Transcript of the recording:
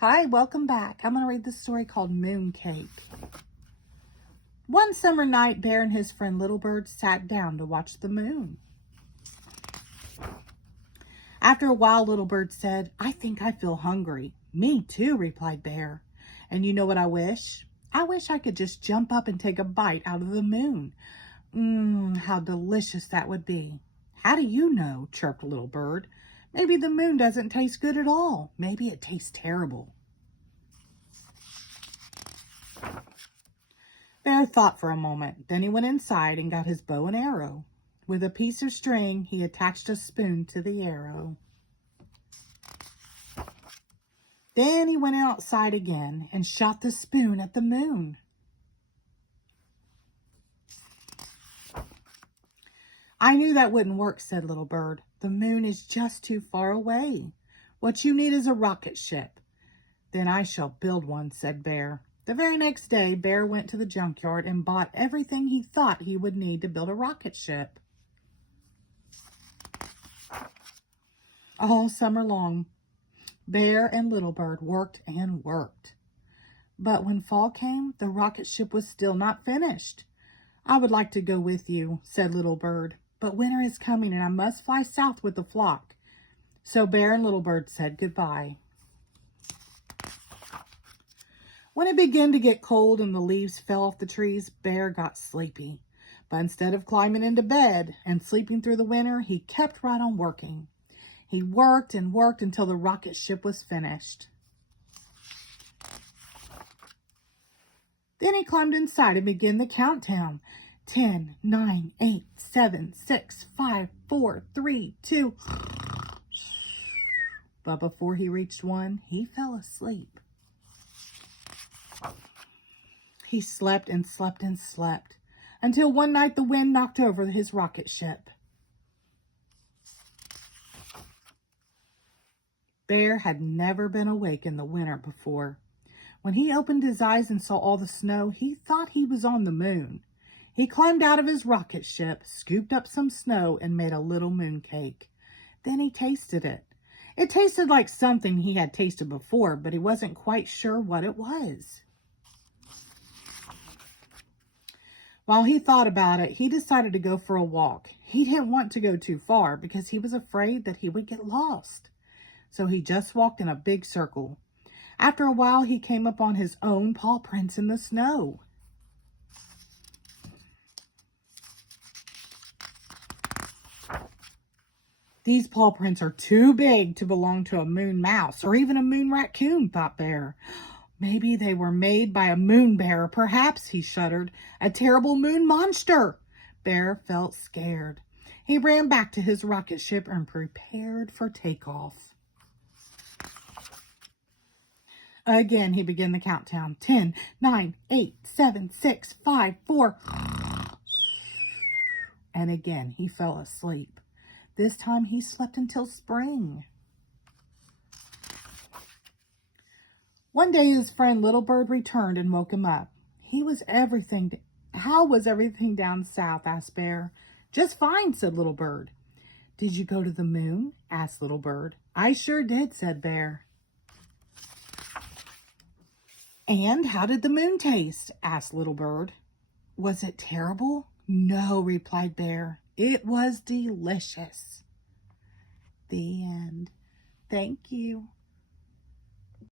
Hi, welcome back. I'm going to read this story called Mooncake. One summer night, Bear and his friend Little Bird sat down to watch the moon. After a while, Little Bird said, "I think I feel hungry." "Me too," replied Bear. "And you know what I wish? I wish I could just jump up and take a bite out of the moon. How delicious that would be." "How do you know?" chirped Little Bird. "Maybe the moon doesn't taste good at all. Maybe it tastes terrible." Bear thought for a moment. Then he went inside and got his bow and arrow. With a piece of string, he attached a spoon to the arrow. Then he went outside again and shot the spoon at the moon. "I knew that wouldn't work," said Little Bird. "The moon is just too far away. What you need is a rocket ship." "Then I shall build one," said Bear. The very next day, Bear went to the junkyard and bought everything he thought he would need to build a rocket ship. All summer long, Bear and Little Bird worked and worked. But when fall came, the rocket ship was still not finished. "I would like to go with you," said Little Bird, "but winter is coming and I must fly south with the flock." So Bear and Little Bird said goodbye. When it began to get cold and the leaves fell off the trees, Bear got sleepy. But instead of climbing into bed and sleeping through the winter, he kept right on working. He worked and worked until the rocket ship was finished. Then he climbed inside and began the countdown. 10, 9, 8, 7, 6, 5, 4, 3, 2. But before he reached 1, he fell asleep. He slept and slept and slept until one night the wind knocked over his rocket ship. Bear had never been awake in the winter before. When he opened his eyes and saw all the snow, he thought he was on the moon. He climbed out of his rocket ship, scooped up some snow, and made a little mooncake. Then he tasted it. It tasted like something he had tasted before, but he wasn't quite sure what it was. While he thought about it, he decided to go for a walk. He didn't want to go too far because he was afraid that he would get lost. So he just walked in a big circle. After a while, he came upon his own paw prints in the snow. "These paw prints are too big to belong to a moon mouse or even a moon raccoon," thought Bear. "Maybe they were made by a moon bear. Perhaps," he shuddered, "a terrible moon monster." Bear felt scared. He ran back to his rocket ship and prepared for takeoff. Again, he began the countdown. 10, 9, 8, 7, 6, 5, 4. And again, he fell asleep. This time he slept until spring. One day his friend Little Bird returned and woke him up. How was everything down south?" asked Bear. "Just fine," said Little Bird. "Did you go to the moon?" asked Little Bird. "I sure did," said Bear. "And how did the moon taste?" asked Little Bird. "Was it terrible?" "No," replied Bear. "It was delicious." The end. Thank you.